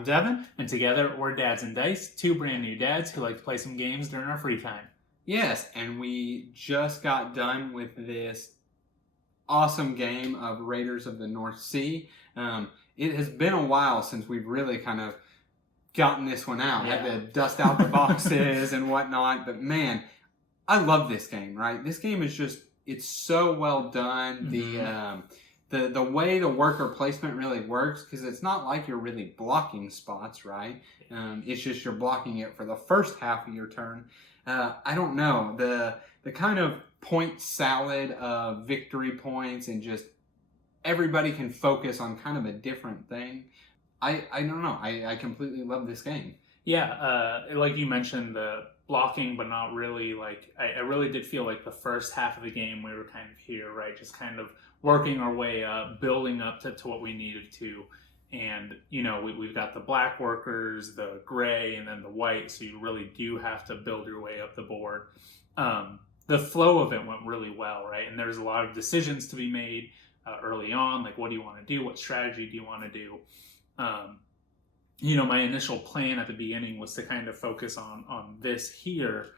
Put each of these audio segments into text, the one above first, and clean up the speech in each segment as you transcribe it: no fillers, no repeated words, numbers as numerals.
I'm Devin. And together, we're Dads and Dice, two brand new dads who like to play some games during our free time. Yes, and we just got done with this awesome game of Raiders of the North Sea. It has been a while since we've really kind of gotten this one out. Yeah. Had to dust out the boxes and whatnot. But man, I love this game, right? This game is just, it's so well done. Mm-hmm. The way the worker placement really works, because it's not like you're really blocking spots, right? It's just you're blocking it for the first half of your turn. I don't know, the kind of point salad of victory points and just everybody can focus on kind of a different thing. I don't know. I completely love this game. Yeah, like you mentioned, the blocking, but not really. Like I really did feel like the first half of the game we were kind of here, right? Just kind of working our way up, building up to what we needed to. And, you know, we've got the black workers, the gray, and then the white, so you really do have to build your way up the board. The flow of it went really well, right? And there's a lot of decisions to be made early on, like what do you want to do? What strategy do you want to do? You know, my initial plan at the beginning was to kind of focus on this here.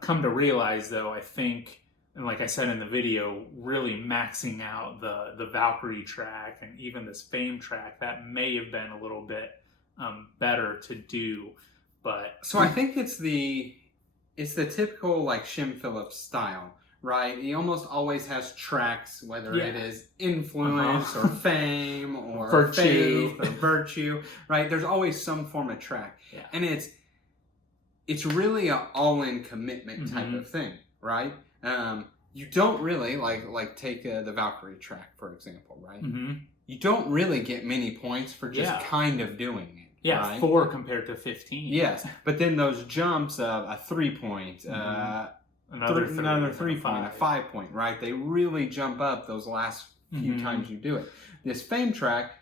Come to realize, though, I think, and like I said in the video, really maxing out the Valkyrie track and even this Fame track, that may have been a little bit better to do. But so I think it's the typical like Shim Phillips style, right? He almost always has tracks, whether it is influence or fame or virtue faith or virtue, right? There's always some form of track, and it's really an all-in commitment type of thing, right? You don't really like take the Valkyrie track, for example, right? You don't really get many points for just kind of doing it. Yeah, right? 4 compared to 15. Yes, but then those jumps of a 3-point, another 3-point, a 5-point, right? They really jump up those last few times you do it. This Fame track,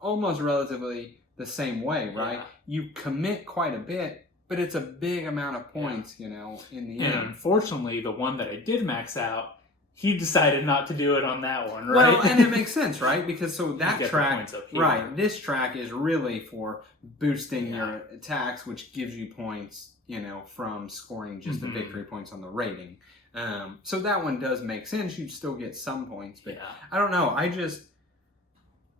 almost relatively the same way, right? You commit quite a bit, but it's a big amount of points, you know, in the end. And unfortunately, the one that I did max out, he decided not to do it on that one, right? Well, and it makes sense, right? Because so that track, right, this track is really for boosting your attacks, which gives you points, you know, from scoring just the victory points on the rating. So that one does make sense. You'd still get some points, but I don't know.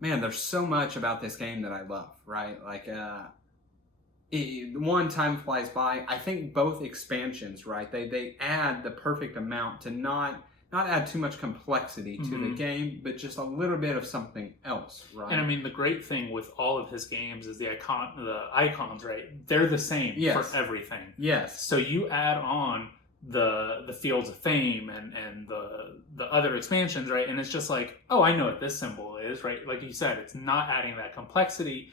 Man, there's so much about this game that I love, right? Like, one time flies by. I think both expansions, right? They add the perfect amount to not add too much complexity to the game, but just a little bit of something else, right? And I mean, the great thing with all of his games is the icons, right? They're the same for everything. Yes. So you add on the Fields of Fame and the other expansions, right? And it's just like, oh, I know what this symbol is, right? Like you said, it's not adding that complexity.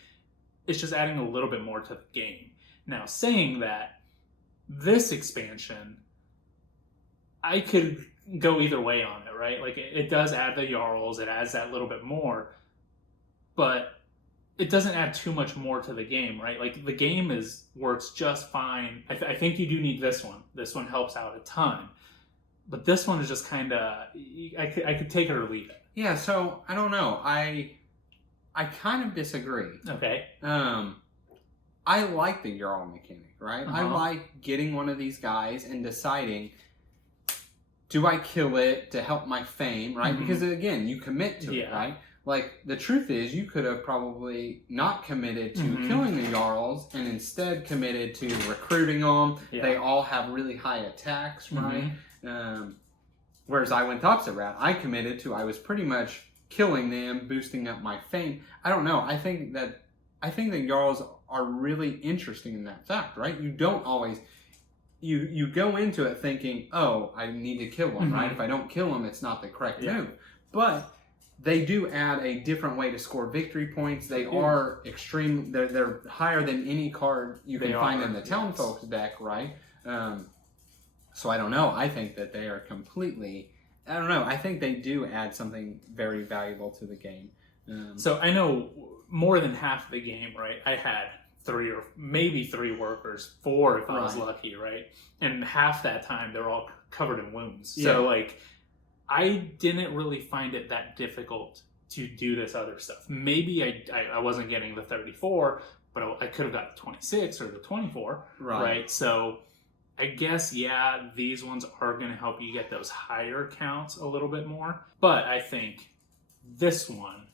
It's just adding a little bit more to the game. Now, saying that, this expansion, I could go either way on it, right? Like, it does add the Jarls, it adds that little bit more, but it doesn't add too much more to the game, right? Like, the game works just fine. I think you do need this one. This one helps out a ton. But this one is just kind of, I could take it or leave it. Yeah, so, I don't know. I kind of disagree. Okay. I like the Jarl mechanic, right? I like getting one of these guys and deciding, do I kill it to help my fame, right? Because again, you commit to it, right? Like, the truth is, you could have probably not committed to killing the Jarls and instead committed to recruiting them. They all have really high attacks, right? Whereas I went the opposite route. I committed to, I was pretty much killing them, boosting up my fame. I don't know. I think that Jarls are really interesting in that fact, right? You don't always, you go into it thinking, oh, I need to kill them, right? If I don't kill them, it's not the correct move. But they do add a different way to score victory points. They are extreme. They're higher than any card you can find in the Townfolk's deck, right? So I don't know. I think that they are completely, I don't know. I think they do add something very valuable to the game. So I know more than half of the game, right? I had 3 or maybe 3 workers, 4 if I was lucky, right? And half that time they're all covered in wounds. So like, I didn't really find it that difficult to do this other stuff. Maybe I wasn't getting the 34, but I could have got the 26 or the 24, right? So I guess, yeah, these ones are going to help you get those higher counts a little bit more. But I think this one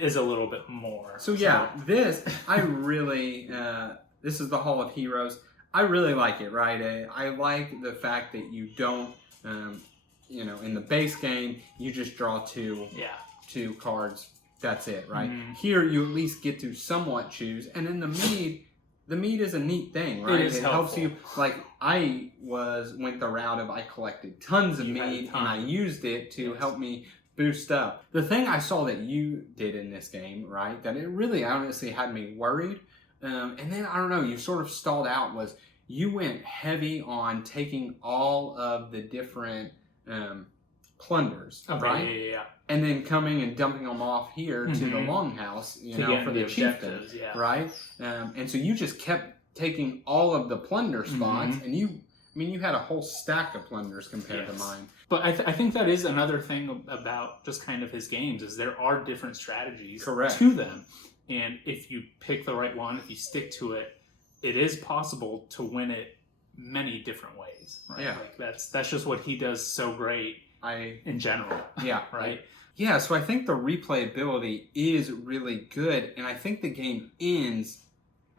is a little bit more. So yeah, this, I really, this is the Hall of Heroes. I really like it, right? I like the fact that you don't, in the base game, you just draw two cards. That's it, right? Here, you at least get to somewhat choose. And then the mead is a neat thing, right? It helps you. Like, I went the route of I collected tons of mead, and I used it to help me boost up. The thing I saw that you did in this game, right, that it really honestly had me worried, and then, I don't know, you sort of stalled out, was you went heavy on taking all of the different plunders, right? Yeah. And then coming and dumping them off here to the longhouse, for the chieftain, right? And so you just kept taking all of the plunder spots, and you had a whole stack of plunders compared to mine. But I think that is another thing about just kind of his games, is there are different strategies to them. And if you pick the right one, if you stick to it, it is possible to win it many different ways. Right? Yeah. Like that's just what he does so great in general. Yeah. Right? Yeah, so I think the replayability is really good, and I think the game ends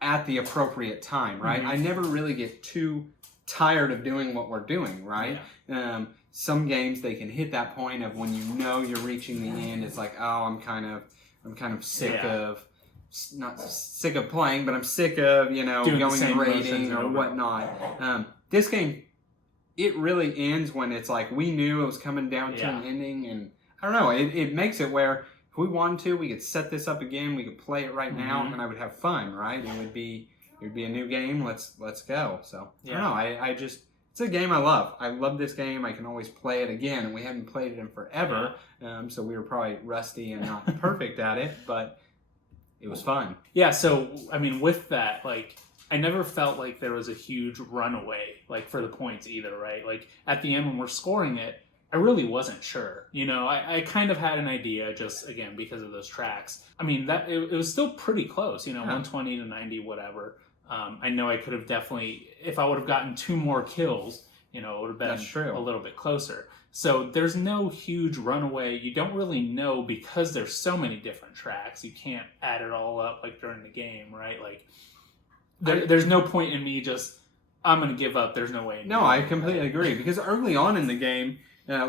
at the appropriate time, right? I never really get too tired of doing what we're doing, right? Yeah. Some games, they can hit that point of when you're reaching the end, it's like, oh, I'm kind of sick of, not sick of playing, but I'm sick of, going and raiding or whatnot. This game, it really ends when it's like, we knew it was coming down to an ending, and I don't know, it makes it where if we wanted to, we could set this up again, we could play it right now, and I would have fun, right? It would be a new game, let's go. So, I don't know, I just, it's a game I love. I love this game. I can always play it again, and we haven't played it in forever, so we were probably rusty and not perfect at it, but it was fun. Yeah, so, I mean, with that, like, I never felt like there was a huge runaway, like, for the points either, right? Like, at the end when we're scoring it, I really wasn't sure. I kind of had an idea, just, again, because of those tracks. I mean, it was still pretty close, 120 to 90, whatever. I know I could have definitely, if I would have gotten 2 more kills, it would have been a little bit closer. So there's no huge runaway. You don't really know, because there's so many different tracks. You can't add it all up like during the game, right? Like, there's no point in me just, I'm going to give up. There's no way. No, I completely agree. Because early on in the game,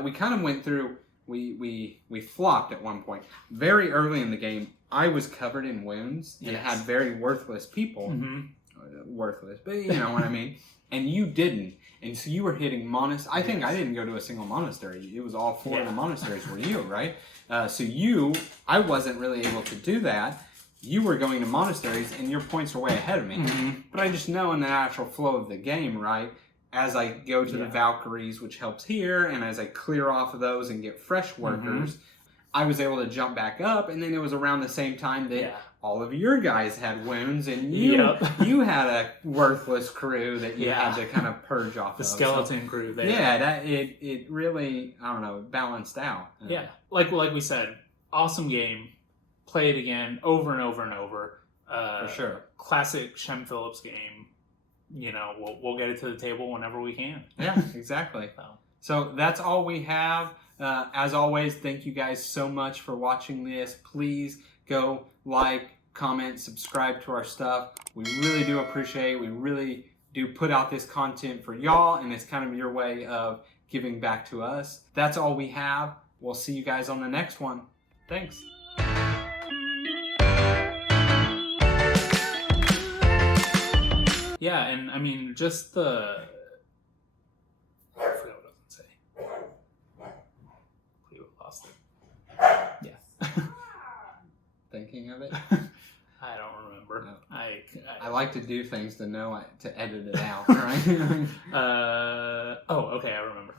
we kind of went through, we flopped at one point. Very early in the game, I was covered in wounds and had very worthless people. Worthless, but you know what I mean. And you didn't, and so you were hitting monasteries. I think I didn't go to a single monastery. It was all 4 of the monasteries were you, right? I wasn't really able to do that. You were going to monasteries, and your points were way ahead of me. But I just know in the natural flow of the game, right? As I go to the Valkyries, which helps here, and as I clear off of those and get fresh workers, I was able to jump back up, and then it was around the same time that all of your guys had wounds, and you had a worthless crew that you had to kind of purge off the skeleton crew there. Yeah, it really, I don't know, balanced out. Like we said, awesome game. Play it again over and over and over. For sure. Classic Shem Phillips game. We'll get it to the table whenever we can. Yeah, exactly. So that's all we have. As always, thank you guys so much for watching this. Please go like, comment, subscribe to our stuff. We really do appreciate it. We really do put out this content for y'all, and it's kind of your way of giving back to us. That's all we have. We'll see you guys on the next one. Thanks. Yeah, and I mean, just I forgot what I was going to say. We lost it. Yeah. Thinking of it? I don't remember. No. I like to do things to know to edit it out, right? Okay, I remember.